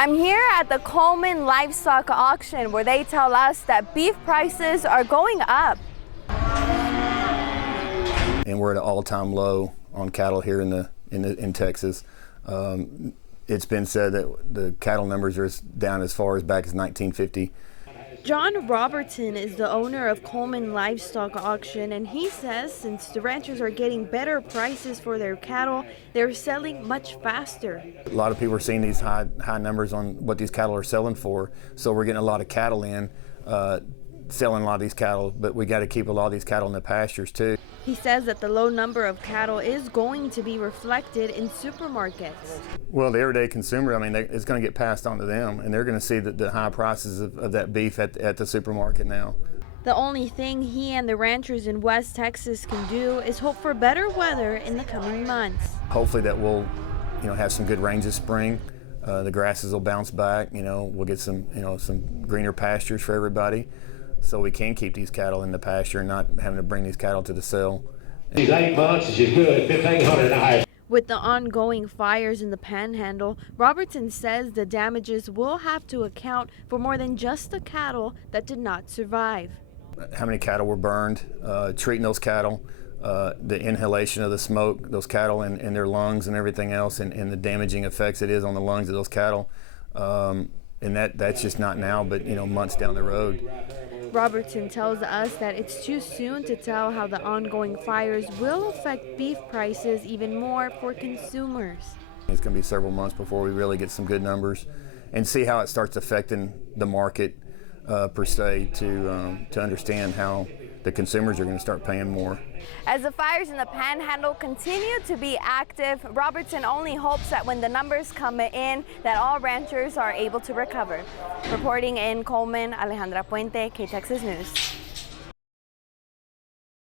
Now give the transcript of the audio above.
I'm here at the Coleman Livestock Auction where they tell us that beef prices are going up. And we're at an all-time low on cattle here in Texas. It's been said that the cattle numbers are down as far as back as 1950. John Robertson is the owner of Coleman Livestock Auction, and he says since the ranchers are getting better prices for their cattle, they're selling much faster. A lot of people are seeing these high numbers on what these cattle are selling for, so we're getting a lot of cattle in, selling a lot of these cattle, but we got to keep a lot of these cattle in the pastures too. He says that the low number of cattle is going to be reflected in supermarkets. Well, the everyday consumer, I mean, it's going to get passed on to them, and they're going to see the high prices of that beef at the supermarket now. The only thing he and the ranchers in West Texas can do is hope for better weather in the coming months. Hopefully that we'll, have some good rains this spring. The grasses will bounce back. We'll get some greener pastures for everybody, so we can keep these cattle in the pasture and not having to bring these cattle to the sale. These 8 months is just good, $1,500. With the ongoing fires in the Panhandle, Robertson says the damages will have to account for more than just the cattle that did not survive. How many cattle were burned, treating those cattle, the inhalation of the smoke, those cattle and their lungs and everything else, and the damaging effects it is on the lungs of those cattle. And that's just not now, but months down the road. Robertson tells us that it's too soon to tell how the ongoing fires will affect beef prices even more for consumers. It's going to be several months before we really get some good numbers and see how it starts affecting the market per se to understand how the consumers are going to start paying more. As the fires in the Panhandle continue to be active, Robertson only hopes that when the numbers come in, that all ranchers are able to recover. Reporting in Coleman, Alejandra Puente, KTexas News.